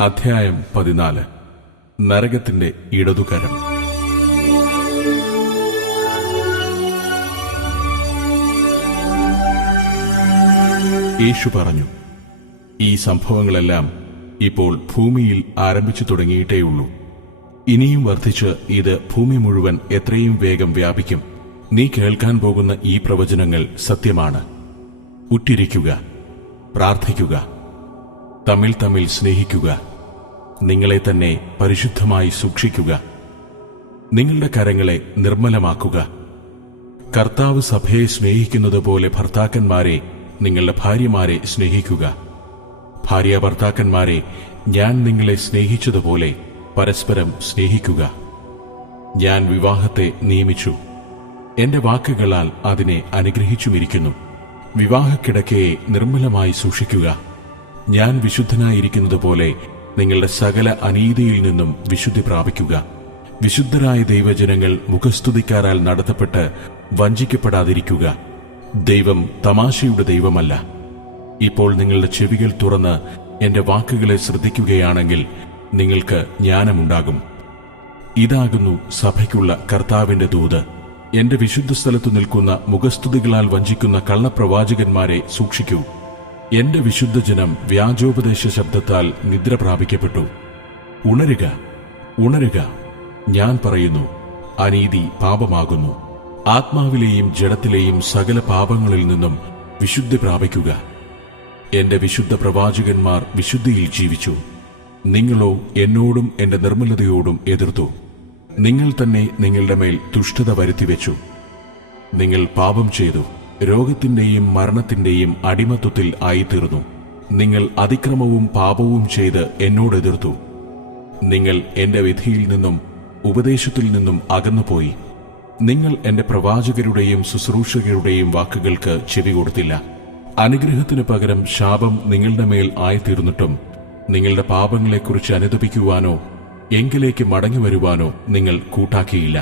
അധ്യായം 14. നരകത്തിന്റെ ഇടതുകരം. യേശു പറഞ്ഞു, ഈ സംഭവങ്ങളെല്ലാം ഇപ്പോൾ ഭൂമിയിൽ ആരംഭിച്ചു തുടങ്ങിയിട്ടേയുള്ളൂ. ഇനിയും വർദ്ധിച്ച് ഇത് ഭൂമി മുഴുവൻ എത്രയും വേഗം വ്യാപിക്കും. നീ കേൾക്കാൻ പോകുന്ന ഈ പ്രവചനങ്ങൾ സത്യമാണ്. ഉറ്റിരിക്കുക, പ്രാർത്ഥിക്കുക, തമ്മിൽ തമ്മിൽ സ്നേഹിക്കുക, നിങ്ങളെ തന്നെ പരിശുദ്ധമായി സൂക്ഷിക്കുക, നിങ്ങളുടെ കരങ്ങളെ നിർമ്മലമാക്കുക. കർത്താവ് സഭയെ സ്നേഹിക്കുന്നതുപോലെ ഭർത്താക്കന്മാരെ നിങ്ങളുടെ ഭാര്യമാരെ സ്നേഹിക്കുക. ഭാര്യ ഭർത്താക്കന്മാരെ ഞാൻ നിങ്ങളെ സ്നേഹിച്ചതുപോലെ പരസ്പരം സ്നേഹിക്കുക. ഞാൻ വിവാഹത്തെ നിയമിച്ചു, എന്റെ വാക്കുകളാൽ അതിനെ അനുഗ്രഹിച്ചുമിരിക്കുന്നു. വിവാഹക്കിടക്കയെ നിർമ്മലമായി സൂക്ഷിക്കുക. ഞാൻ വിശുദ്ധനായിരിക്കുന്നതുപോലെ നിങ്ങളുടെ സകല അനീതിയിൽ നിന്നും വിശുദ്ധി പ്രാപിക്കുക. വിശുദ്ധരായ ദൈവജനങ്ങൾ മുഖസ്തുതിക്കാരാൽ നടത്തപ്പെട്ട് വഞ്ചിക്കപ്പെടാതിരിക്കുക. ദൈവം തമാശയുടെ ദൈവമല്ല. ഇപ്പോൾ നിങ്ങളുടെ ചെവികൾ തുറന്ന് എന്റെ വാക്കുകളെ ശ്രദ്ധിക്കുകയാണെങ്കിൽ നിങ്ങൾക്ക് ജ്ഞാനമുണ്ടാകും. ഇതാകുന്നു സഭയ്ക്കുള്ള കർത്താവിന്റെ ദൂത്. എന്റെ വിശുദ്ധ സ്ഥലത്തു നിൽക്കുന്ന മുഖസ്തുതികളാൽ വഞ്ചിക്കുന്ന കള്ളപ്രവാചകന്മാരെ സൂക്ഷിക്കൂ. എന്റെ വിശുദ്ധജനം വ്യാജോപദേശ ശബ്ദത്താൽ നിദ്ര പ്രാപിക്കപ്പെട്ടു. ഉണരുക, ഉണരുക, ഞാൻ പറയുന്നു, അനീതി പാപമാകുന്നു. ആത്മാവിലെയും ജഡത്തിലെയും സകല പാപങ്ങളിൽ നിന്നും വിശുദ്ധി പ്രാപിക്കുക. എന്റെ വിശുദ്ധ പ്രവാചകന്മാർ വിശുദ്ധിയിൽ ജീവിച്ചു. നിങ്ങളോ എന്നോടും എന്റെ നിർമ്മലതയോടും എതിർത്തു. നിങ്ങൾ തന്നെ നിങ്ങളുടെ മേൽ ദുഷ്ടത വരുത്തിവെച്ചു. നിങ്ങൾ പാപം ചെയ്തു, രോഗത്തിന്റെയും മരണത്തിന്റെയും അടിമത്വത്തിൽ ആയിത്തീർന്നു. നിങ്ങൾ അതിക്രമവും പാപവും ചെയ്ത് എന്നോടെതിർത്തു. നിങ്ങൾ എന്റെ വിധിയിൽ നിന്നും ഉപദേശത്തിൽ നിന്നും അകന്നുപോയി. നിങ്ങൾ എന്റെ പ്രവാചകരുടെയും ശുശ്രൂഷകരുടെയും വാക്കുകൾക്ക് ചെവി കൊടുത്തില്ല. അനുഗ്രഹത്തിനു പകരം ശാപം നിങ്ങളുടെ മേൽ ആയിത്തീർന്നിട്ടും നിങ്ങളുടെ പാപങ്ങളെക്കുറിച്ച് അനുതപിക്കുവാനോ എങ്കിലേക്ക് മടങ്ങിവരുവാനോ നിങ്ങൾ കൂട്ടാക്കിയില്ല.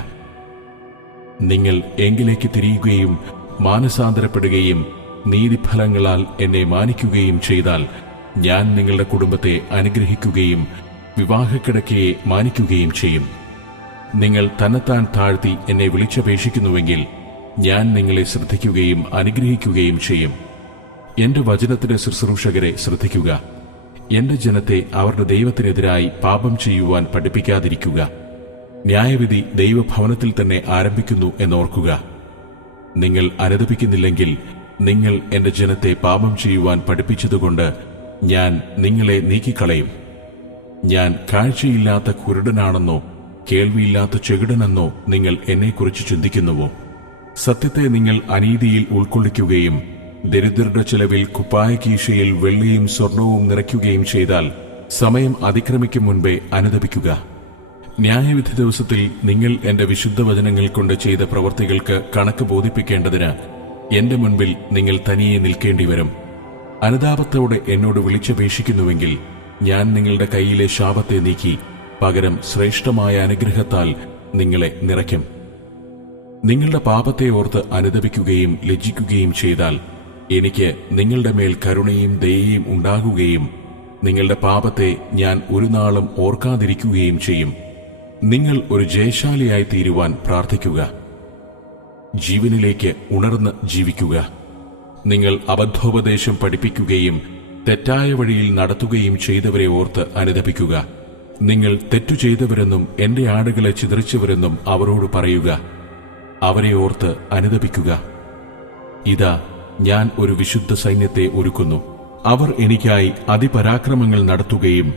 നിങ്ങൾ എങ്കിലേക്ക് തിരിയുകയും മാനസാന്തരപ്പെടുകയും നീതിഫലങ്ങളാൽ എന്നെ മാനിക്കുകയും ചെയ്താൽ ഞാൻ നിങ്ങളുടെ കുടുംബത്തെ അനുഗ്രഹിക്കുകയും വിവാഹക്കിടക്കയെ മാനിക്കുകയും ചെയ്യും. നിങ്ങൾ തന്നെത്താൻ താഴ്ത്തി എന്നെ വിളിച്ചപേക്ഷിക്കുന്നുവെങ്കിൽ ഞാൻ നിങ്ങളെ ശ്രദ്ധിക്കുകയും അനുഗ്രഹിക്കുകയും ചെയ്യും. എന്റെ വചനത്തിന്റെ ശുശ്രൂഷകരെ ശ്രദ്ധിക്കുക. എന്റെ ജനത്തെ അവരുടെ ദൈവത്തിനെതിരായി പാപം ചെയ്യുവാൻ പഠിപ്പിക്കാതിരിക്കുക. ന്യായവിധി ദൈവഭവനത്തിൽ തന്നെ ആരംഭിക്കുന്നു എന്നോർക്കുക. നിങ്ങൾ അനുദപിക്കുന്നില്ലെങ്കിൽ നിങ്ങൾ എന്റെ ജനത്തെ പാപം ചെയ്യുവാൻ പഠിപ്പിച്ചതുകൊണ്ട് ഞാൻ നിങ്ങളെ നീക്കിക്കളയും. ഞാൻ കാഴ്ചയില്ലാത്ത കുരുടനാണെന്നോ കേൾവിയില്ലാത്ത ചെകിടനെന്നോ നിങ്ങൾ എന്നെക്കുറിച്ച് ചിന്തിക്കുന്നുവോ? സത്യത്തെ നിങ്ങൾ അനീതിയിൽ ഉൾക്കൊള്ളിക്കുകയും ദരിദ്രരുടെ ചെലവിൽ കുപ്പായക്കീശയിൽ വെള്ളിയും സ്വർണവും നിറയ്ക്കുകയും ചെയ്താൽ സമയം അതിക്രമിക്കും മുൻപേ അനുദപിക്കുക. ന്യായവിധി ദിവസത്തിൽ നിങ്ങൾ എന്റെ വിശുദ്ധ വചനങ്ങൾ കൊണ്ട് ചെയ്ത പ്രവൃത്തികൾക്ക് കണക്ക് ബോധിപ്പിക്കേണ്ടതിന് എന്റെ മുൻപിൽ നിങ്ങൾ തനിയെ നിൽക്കേണ്ടിവരും. അനുതാപത്തോടെ എന്നോട് വിളിച്ചപേക്ഷിക്കുന്നുവെങ്കിൽ ഞാൻ നിങ്ങളുടെ കൈയിലെ ശാപത്തെ നീക്കി പകരം ശ്രേഷ്ഠമായ അനുഗ്രഹത്താൽ നിങ്ങളെ നിറയ്ക്കും. നിങ്ങളുടെ പാപത്തെ ഓർത്ത് അനുദപിക്കുകയും ലജ്ജിക്കുകയും ചെയ്താൽ എനിക്ക് നിങ്ങളുടെ മേൽ കരുണയും ദയയും ഉണ്ടാകുകയും നിങ്ങളുടെ പാപത്തെ ഞാൻ ഒരു നാളും ഓർക്കാതിരിക്കുകയും ചെയ്യും. നിങ്ങൾ ഒരു ജയശാലിയായി തീരുവാൻ പ്രാർത്ഥിക്കുക. ജീവനിലേക്ക് ഉണർന്ന് ജീവിക്കുക. നിങ്ങൾ അബദ്ധോപദേശം പഠിപ്പിക്കുകയും തെറ്റായ വഴിയിൽ നടത്തുകയും ചെയ്തവരെ ഓർത്ത് അനുദപിക്കുക. നിങ്ങൾ തെറ്റു ചെയ്തവരെന്നും എന്റെ ആടുകളെ ചിതറിച്ചവരെന്നും അവരോട് പറയുക. അവരെ ഓർത്ത് അനുദപിക്കുക. ഇതാ, ഞാൻ ഒരു വിശുദ്ധ സൈന്യത്തെ ഒരുക്കുന്നു. അവർ എനിക്കായി അതിപരാക്രമങ്ങൾ നടത്തുകയും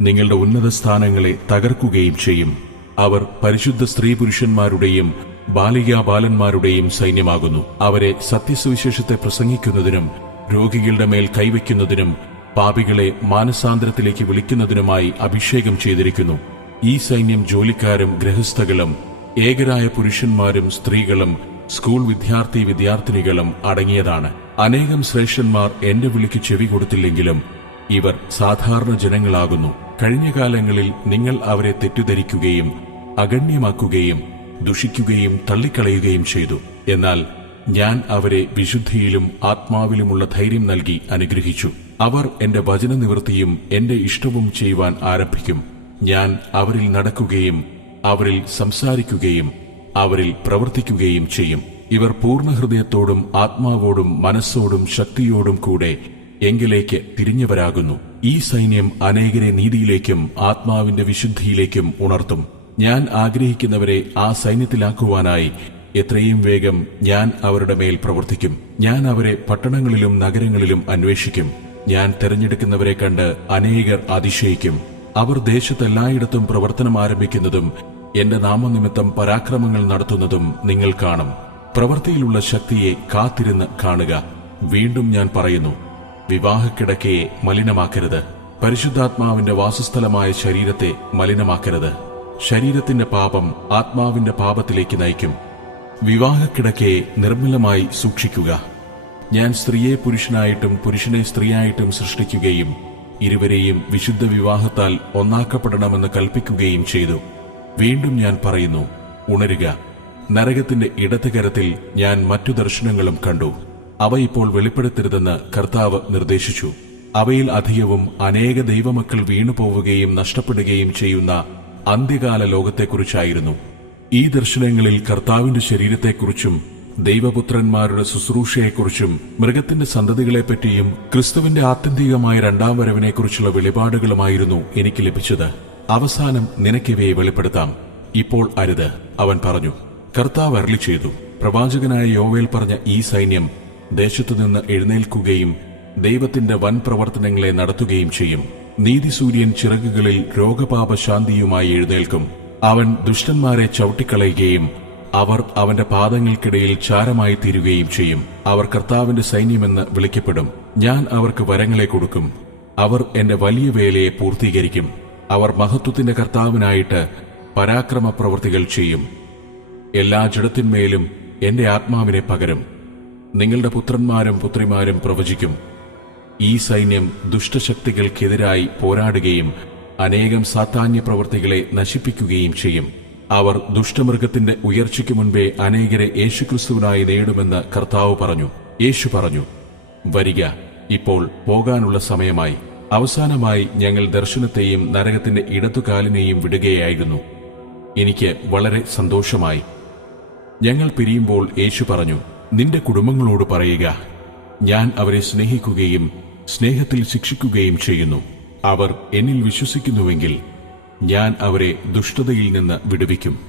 നിങ്ങളുടെ ഉന്നത സ്ഥാനങ്ങളെ തകർക്കുകയും ചെയ്യും. അവർ പരിശുദ്ധ സ്ത്രീ പുരുഷന്മാരുടെയും ബാലികാബാലന്മാരുടെയും സൈന്യമാകുന്നു. അവരെ സത്യസുവിശേഷത്തെ പ്രസംഗിക്കുന്നതിനും രോഗികളുടെ മേൽ കൈവയ്ക്കുന്നതിനും പാപികളെ മാനസാന്തരത്തിലേക്ക് വിളിക്കുന്നതിനുമായി അഭിഷേകം ചെയ്തിരിക്കുന്നു. ഈ സൈന്യം ജോലിക്കാരും ഗൃഹസ്ഥകളും ഏകരായ പുരുഷന്മാരും സ്ത്രീകളും സ്കൂൾ വിദ്യാർത്ഥിനികളും അടങ്ങിയതാണ്. അനേകം ശ്രേഷ്ഠന്മാർ എന്റെ വിളിക്ക് ചെവി കൊടുത്തില്ലെങ്കിലും ഇവർ സാധാരണ ജനങ്ങളാകുന്നു. കഴിഞ്ഞ കാലങ്ങളിൽ നിങ്ങൾ അവരെ തെറ്റിദ്ധരിക്കുകയും അഗണ്യമാക്കുകയും ദുഷിക്കുകയും തള്ളിക്കളയുകയും ചെയ്തു. എന്നാൽ ഞാൻ അവരെ വിശുദ്ധിയിലും ആത്മാവിലുമുള്ള ധൈര്യം നൽകി അനുഗ്രഹിച്ചു. അവർ എന്റെ വചനനിവൃത്തിയും എന്റെ ഇഷ്ടവും ചെയ്യുവാൻ ആരംഭിക്കും. ഞാൻ അവരിൽ നടക്കുകയും അവരിൽ സംസാരിക്കുകയും അവരിൽ പ്രവർത്തിക്കുകയും ചെയ്യും. ഇവർ പൂർണ്ണഹൃദയത്തോടും ആത്മാവോടും മനസ്സോടും ശക്തിയോടും കൂടെ എങ്കിലേക്ക് തിരിഞ്ഞവരാകുന്നു. ഈ സൈന്യം അനേകരെ നീതിയിലേക്കും ആത്മാവിന്റെ വിശുദ്ധിയിലേക്കും ഉണർത്തും. ഞാൻ ആഗ്രഹിക്കുന്നവരെ ആ സൈന്യത്തിലാക്കുവാനായി എത്രയും വേഗം ഞാൻ അവരുടെ മേൽ പ്രവർത്തിക്കും. ഞാൻ അവരെ പട്ടണങ്ങളിലും നഗരങ്ങളിലും അന്വേഷിക്കും. ഞാൻ തെരഞ്ഞെടുക്കുന്നവരെ കണ്ട് അനേകർ അതിശയിക്കും. അവർ ദേശത്തെല്ലായിടത്തും പ്രവർത്തനം ആരംഭിക്കുന്നതും എന്റെ നാമനിമിത്തം പരാക്രമങ്ങൾ നടത്തുന്നതും നിങ്ങൾ കാണും. പ്രവൃത്തിയിലുള്ള ശക്തിയെ കാത്തിരുന്ന് കാണുക. വീണ്ടും ഞാൻ പറയുന്നു, വിവാഹക്കിടക്കയെ മലിനമാക്കരുത്. പരിശുദ്ധാത്മാവിന്റെ വാസസ്ഥലമായ ശരീരത്തെ മലിനമാക്കരുത്. ശരീരത്തിന്റെ പാപം ആത്മാവിന്റെ പാപത്തിലേക്ക് നയിക്കും. വിവാഹക്കിടക്കയെ നിർമ്മലമായി സൂക്ഷിക്കുക. ഞാൻ സ്ത്രീയെ പുരുഷനായിട്ടും പുരുഷനെ സ്ത്രീയായിട്ടും സൃഷ്ടിക്കുകയും ഇരുവരെയും വിശുദ്ധ വിവാഹത്താൽ ഒന്നാക്കപ്പെടണമെന്ന് കൽപ്പിക്കുകയും ചെയ്തു. വീണ്ടും ഞാൻ പറയുന്നു, ഉണരുക. നരകത്തിന്റെ ഇടത്തുകരത്തിൽ ഞാൻ മറ്റു ദർശനങ്ങളും കണ്ടു. അവ ഇപ്പോൾ വെളിപ്പെടുത്തരുതെന്ന് കർത്താവ് നിർദ്ദേശിച്ചു. അവയിൽ അധികവും അനേക ദൈവമക്കൾ വീണുപോവുകയും നഷ്ടപ്പെടുകയും ചെയ്യുന്ന അന്ത്യകാല ലോകത്തെക്കുറിച്ചായിരുന്നു. ഈ ദർശനങ്ങളിൽ കർത്താവിന്റെ ശരീരത്തെക്കുറിച്ചും ദൈവപുത്രന്മാരുടെ ശുശ്രൂഷയെക്കുറിച്ചും മൃഗത്തിന്റെ സന്തതികളെപ്പറ്റിയും ക്രിസ്തുവിന്റെ ആത്യന്തികമായ രണ്ടാം വരവിനെക്കുറിച്ചുള്ള വെളിപാടുകളുമായിരുന്നു എനിക്ക് ലഭിച്ചത്. അവസാനം നിനക്കിവയെ വെളിപ്പെടുത്താം, ഇപ്പോൾ അരുത്, അവൻ പറഞ്ഞു. കർത്താവ് അരുളി ചെയ്തു, പ്രവാചകനായ യോവേൽ പറഞ്ഞ ഈ സൈന്യം ദേശത്തുനിന്ന് എഴുന്നേൽക്കുകയും ദൈവത്തിന്റെ വൻ പ്രവർത്തനങ്ങളെ നടത്തുകയും ചെയ്യും. നീതിസൂര്യൻ ചിറകുകളിൽ രോഗപാപശാന്തിയുമായി എഴുന്നേൽക്കും. അവൻ ദുഷ്ടന്മാരെ ചവിട്ടിക്കളയുകയും അവർ അവന്റെ പാദങ്ങൾക്കിടയിൽ ചാരമായി തീരുകയും ചെയ്യും. അവർ കർത്താവിന്റെ സൈന്യമെന്ന് വിളിക്കപ്പെടും. ഞാൻ അവർക്ക് വരങ്ങളെ കൊടുക്കും. അവർ എന്റെ വലിയ വേലയെ പൂർത്തീകരിക്കും. അവർ മഹത്വത്തിന്റെ കർത്താവിനായിട്ട് പരാക്രമ പ്രവൃത്തികൾ ചെയ്യും. എല്ലാ ജഡത്തിന്മേലും എന്റെ ആത്മാവിനെ പകരും. നിങ്ങളുടെ പുത്രന്മാരും പുത്രിമാരും പ്രവചിക്കും. ഈ സൈന്യം ദുഷ്ടശക്തികൾക്കെതിരായി പോരാടുകയും അനേകം സാത്താന്യ പ്രവൃത്തികളെ നശിപ്പിക്കുകയും ചെയ്യും. അവർ ദുഷ്ടമൃഗത്തിന്റെ ഉയർച്ചയ്ക്ക് മുൻപേ അനേകരെ യേശുക്രിസ്തുവിനായി നേടുമെന്ന് കർത്താവ് പറഞ്ഞു. യേശു പറഞ്ഞു, വരിക, ഇപ്പോൾ പോകാനുള്ള സമയമായി. അവസാനമായി ഞങ്ങൾ ദർശനത്തെയും നരകത്തിന്റെ ഇടത്തുകാലിനെയും വിടുകയായിരുന്നു. എനിക്ക് വളരെ സന്തോഷമായി. ഞങ്ങൾ പിരിയുമ്പോൾ യേശു പറഞ്ഞു, നിന്റെ കുടുംബങ്ങളോട് പറയുക, ഞാൻ അവരെ സ്നേഹിക്കുകയും സ്നേഹത്തിൽ ശിക്ഷിക്കുകയും ചെയ്യുന്നു. അവർ എന്നിൽ വിശ്വസിക്കുന്നുവെങ്കിൽ ഞാൻ അവരെ ദുഷ്ടതയിൽ നിന്ന് വിടുവിക്കും.